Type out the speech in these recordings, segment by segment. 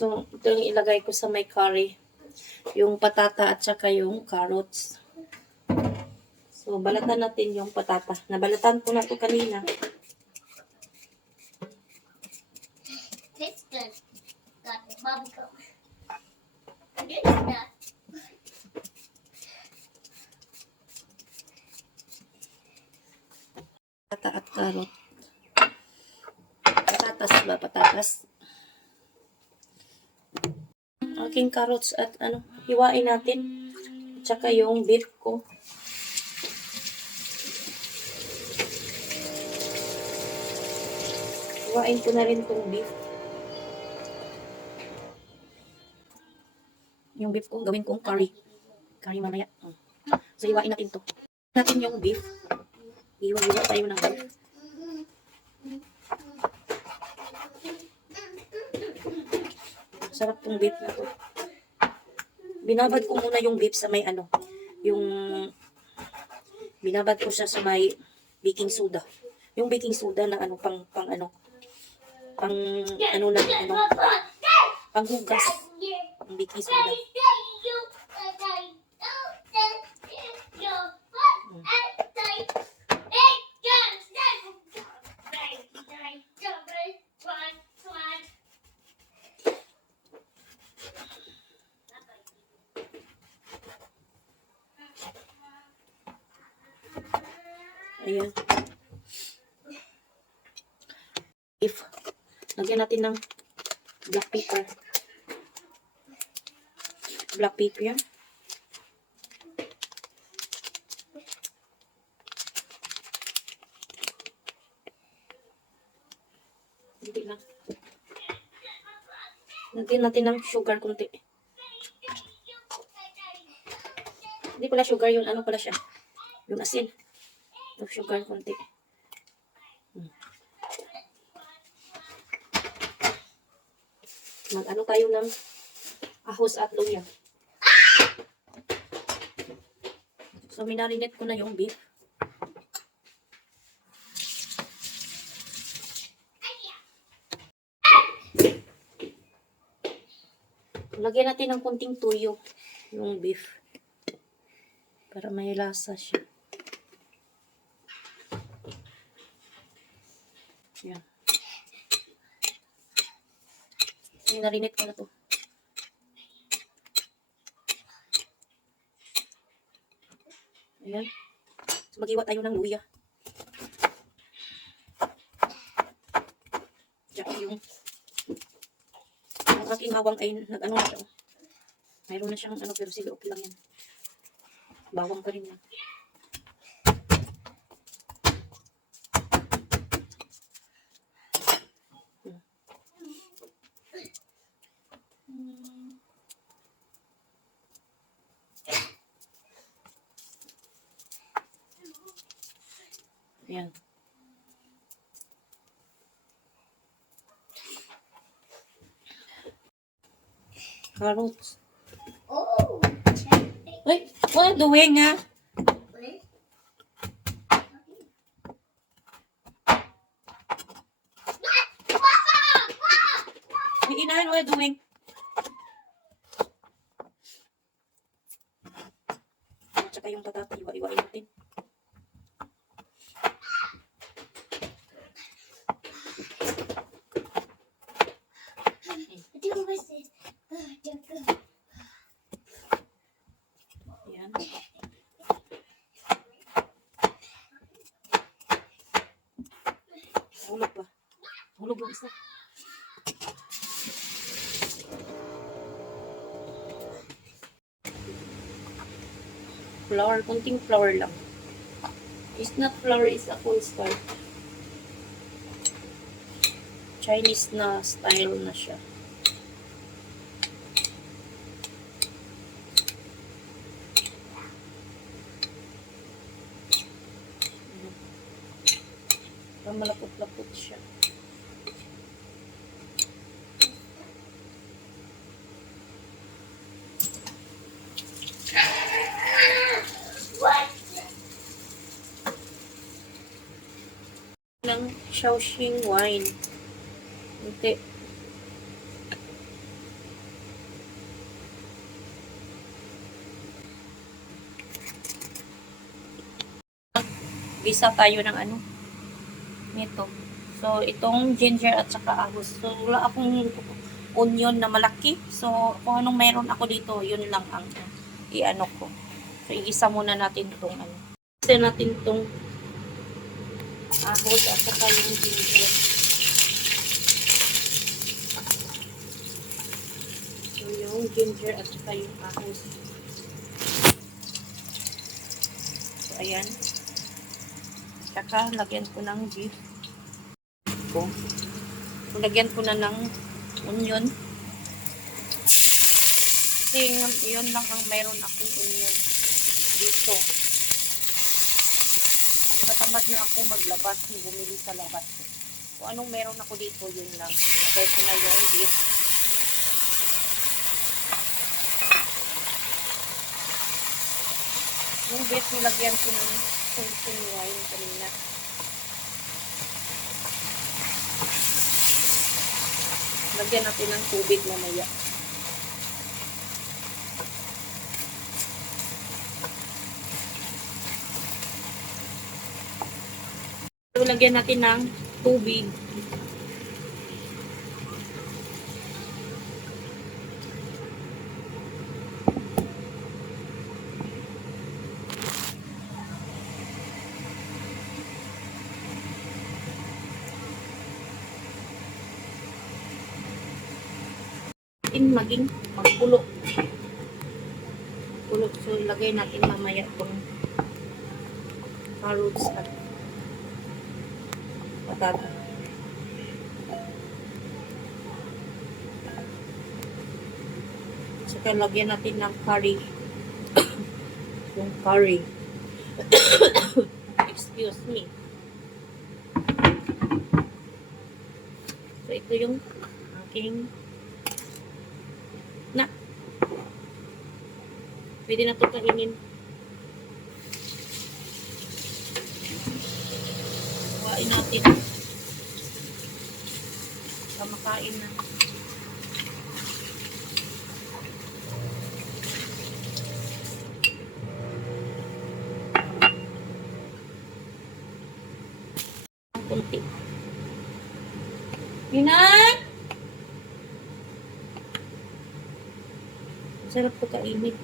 So, ito yung ilagay ko sa may curry. Yung patata at saka yung carrots. So, balatan natin yung patata. Nabalatan ko na ito kanina. It's good. Got the bubblegum. It's not. Patata at carrot. Patatas ba? Patatas. Aking carrots at hiwain natin. At saka yung beef ko. Hiwain ko na rin itong beef. Yung beef ko, gawin kong curry. Curry mamaya. So, hiwain natin to. Natin yung beef. Hiwa-hiwa tayo ng beef. Sarap tong beef na to. Binabad ko muna yung beef sa may binabad ko siya sa may baking soda. Yung baking soda na panghugas. Ang baking soda. Ayan. If lagyan natin ng black pepper. Black pepper yan. Hindi lang. Lagyan natin ng sugar kunti. Hindi pala sugar yun. Ano pala siya? Yung asin. Sugar konti. Mag-ano tayo ng ahos at luya. So, minarinate ko na yung beef. Lagyan natin ng konting tuyo yung beef. Para may lasa siya. Yan. Minarinate ko na to. Ayan. So, mag-iwa tayo ng luya. Tsaka yung aking hawang ay nag-ano na siya. Mayroon na siyang pero sige, okay lang yan. Bawang pa rin yan. Ayan. Carrots. Oh. Wait, what are you doing, ha? May inahin, what are you doing? Tsaka yung patata, iwa-iwain natin. Ayan. Hulog pa. Hulog yung isa. Flour, kunting flour lang. It's not flour, it's a full style. Chinese na style na siya. Malapot-lapot siya. Ng Shaoxing wine. Kunti. Gisa tayo ng ano, nito. So, itong ginger at saka ahos. So, wala akong onion na malaki. So, kung anong meron ako dito, yun lang ang i-ano ko. So, igisa muna natin itong ano. Igisa natin itong ahos at saka yung ginger. So, yung ginger at saka yung ahos. So, ayan. Saka, lagyan ko ng beef ko. So, lagyan ko na ng onion. Kasi yun lang ang mayroon akong onion dito. Natamad na ako maglabas, bumili sa labas. Kung anong meron ako dito, yun lang. Lagay ko na yung beef. Yung beef, nilagyan ko ng sunsun wine kanina. Lagyan natin ng tubig mamaya. So, lagyan natin ng tubig. Maging magkulo. Kulo. So, lagay natin mamaya itong carrots at patata. Saka lagyan natin ng curry. Yung curry. Excuse me. So, ito yung aking na. Pwede na ito kainin. Kuhain natin. Kamakain na. Ang kunti. Inay! Sarap ito kainin.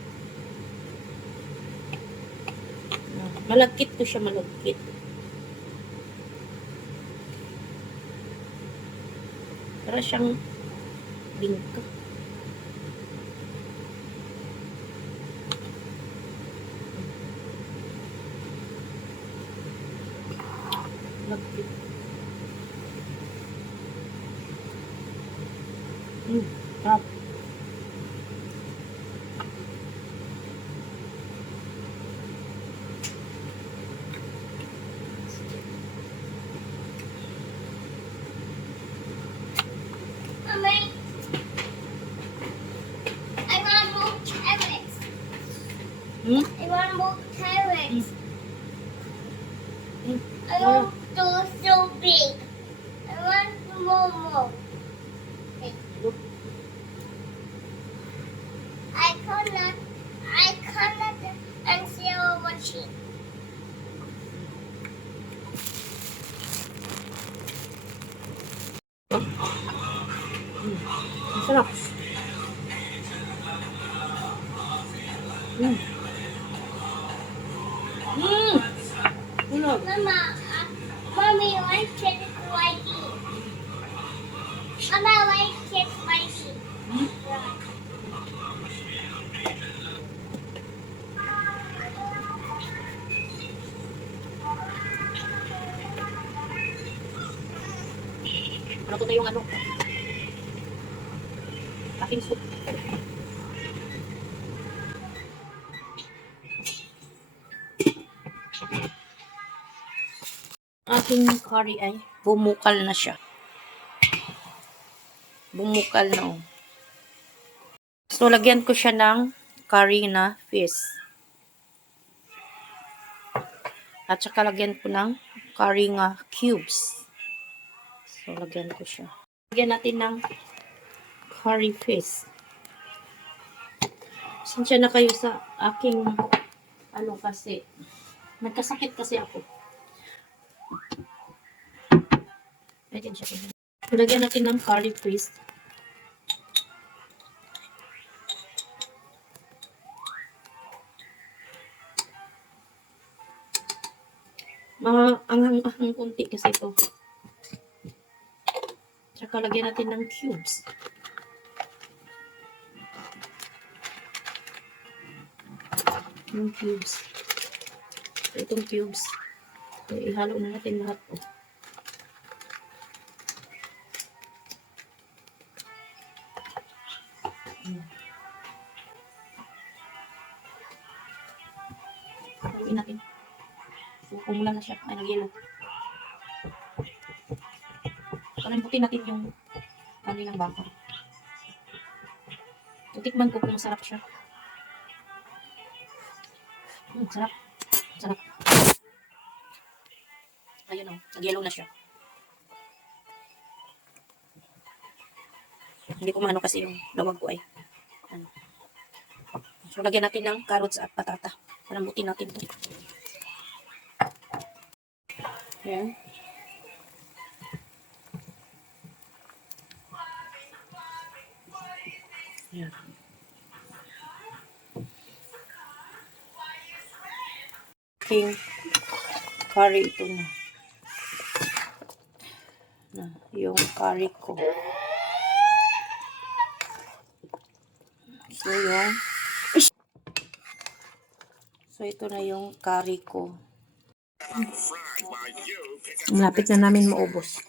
Malagkit to siya, malagkit. Para siyang bingka. Malagkit. Sarap. Mommy, I want more carrots. I want more carrots. I want those so big. I want more. I cannot answer machine. Masarap. Tulog. Mama, mommy, why can't it spicy? Mama, why can't spicy? Ano ko na yung ano? Aking soup. Aking curry ay bumukal na siya. Bumukal na oh. So, lagyan ko siya ng curry na fish. At saka lagyan ko ng curry nga cubes. So, lagyan ko siya. Lagyan natin ng curry fish. Sinsya na kayo sa aking ano kasi. Nagkasakit kasi ako. Pwede siya. Lagyan natin ng curry paste. Mga anghang kunti kasi ito. Tsaka lagyan natin ng cubes. Yung cubes. Itong cubes. So, ihalo na natin lahat po. Haluin natin. So, kumula na siya. Ay, nag-yellow. Palambutin natin yung kanin ng baka. So, tikman ko kung masarap siya. Sarap. Sarap. Ayun o. Nag-yellow na siya. Hindi ko maano kasi yung lawag ko ay. Ano. So, lagyan natin ng carrots at patata. Palambutin natin ito. Ayan. Ayan. King curry ito na. Yung curry ko. So, ito na yung curry ko. Malapit na namin maubos.